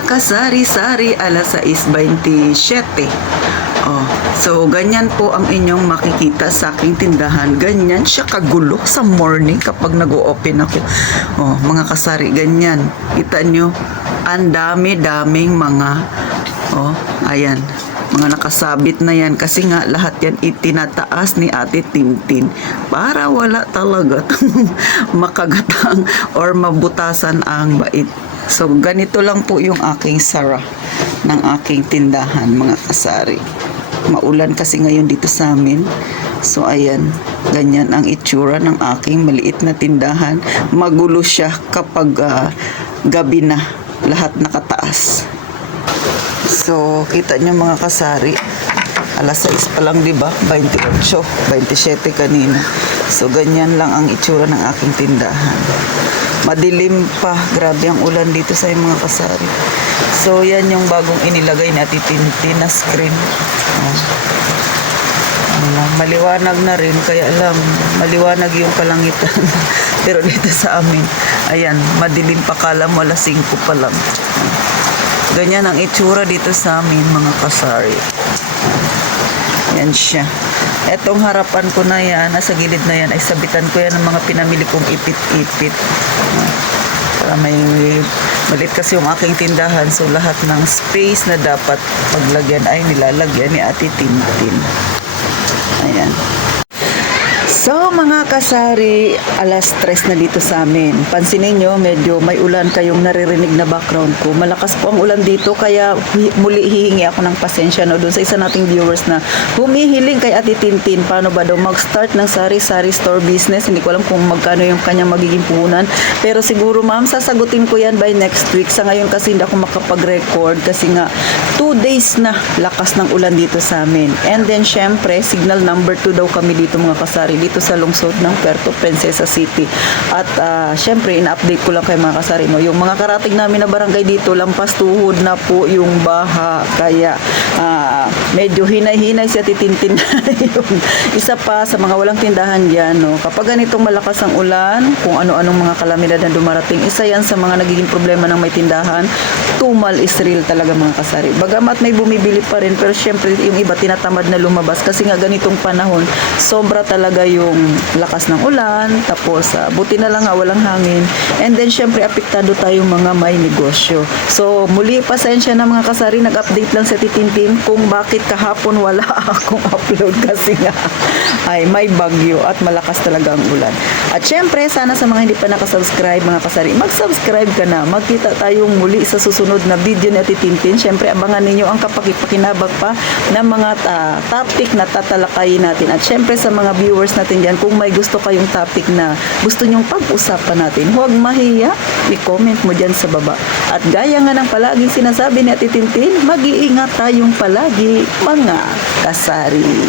mga kasari-sari, alas 6:27. Oh, so ganyan po ang inyong makikita sa aking tindahan. Ganyan siya kagulo sa morning kapag nag-o-open ako. Oh, mga kasari, ganyan. Kita nyo, ang dami-daming mga, oh, ayan, mga nakasabit na yan kasi nga lahat yan itinataas ni Ate Tintin para wala talaga makagatang or mabutasan ang bait. So ganito lang po yung aking sara ng aking tindahan, mga kasari. Maulan kasi ngayon dito sa amin. So ayan, ganyan ang itsura ng aking maliit na tindahan. Magulo siya kapag gabi na, lahat nakataas. So kita nyo mga kasari, alas 6 pa lang, diba? 28, 27 kanina. So ganyan lang ang itsura ng aking tindahan. Madilim pa, grabe ang ulan dito sa mga kasari. So yan yung bagong inilagay na Tintin na screen. Maliwanag na rin, kaya alam, maliwanag yung kalangitan. Pero dito sa amin, ayan, madilim pa, kala mo alas 5 pa lang. Ganyan ang itsura dito sa amin, mga kasari. Yan siya. Etong harapan ko na yan, nasa gilid na yan, ay sabitan ko yan ng mga pinamili kong ipit-ipit. Para may maliit kasi yung aking tindahan, so lahat ng space na dapat paglagyan ay nilalagyan ni Ate Tintin. Ayan. So mga kasari, alas 3 na dito sa amin. Pansinin nyo, medyo may ulan kayong naririnig na background ko. Malakas po ang ulan dito, kaya muli hihingi ako ng pasensya doon sa isa nating viewers na humihiling kay Ate Tintin paano ba daw mag-start ng sari-sari store business. Hindi ko alam kung magkano yung kanyang magiging puhunan, pero siguro ma'am, sasagutin ko yan by next week. Sa ngayon kasi hindi ako makapag-record kasi nga 2 days na lakas ng ulan dito sa amin. And then syempre, signal number 2 daw kami dito, mga kasari, dito sa lungsod ng Puerto Princesa City. At syempre, ina-update ko lang kay mga kasari, no, yung mga karating namin na barangay dito, lampas tuhod na po yung baha. Kaya medyo hinay-hinay si Ate Tintin. Yung isa pa sa mga walang tindahan dyan, no, kapag ganitong malakas ang ulan, kung ano-anong mga kalamidad na dumarating, isa yan sa mga nagiging problema ng may tindahan. Tumal is real talaga, mga kasari. Bagamat may bumibili pa rin, pero syempre yung iba tinatamad na lumabas kasi nga ganitong panahon, sobra talaga yung lakas ng ulan, tapos buti na lang nga walang hangin, and then syempre apektado tayong mga may negosyo. So muli, pasensya na mga kasari, nag-update lang sa Tintin kung bakit kahapon wala akong upload kasi nga ay may bagyo at malakas talaga ang ulan. At syempre, sana sa mga hindi pa nakasubscribe, mga kasari, mag-subscribe ka na. Magkita tayong muli sa susunod na video ni Ate Tintin. Syempre, abangan ninyo ang kapakipakinabang pa ng mga topic na tatalakayin natin. At syempre, sa mga viewers natin dyan, kung may gusto kayong topic na gusto nyong pag-usapan natin, huwag mahiya, i-comment mo dyan sa baba. At gaya nga ng palaging sinasabi ni Ate Tintin, mag-iingat tayong palagi, mga kasari.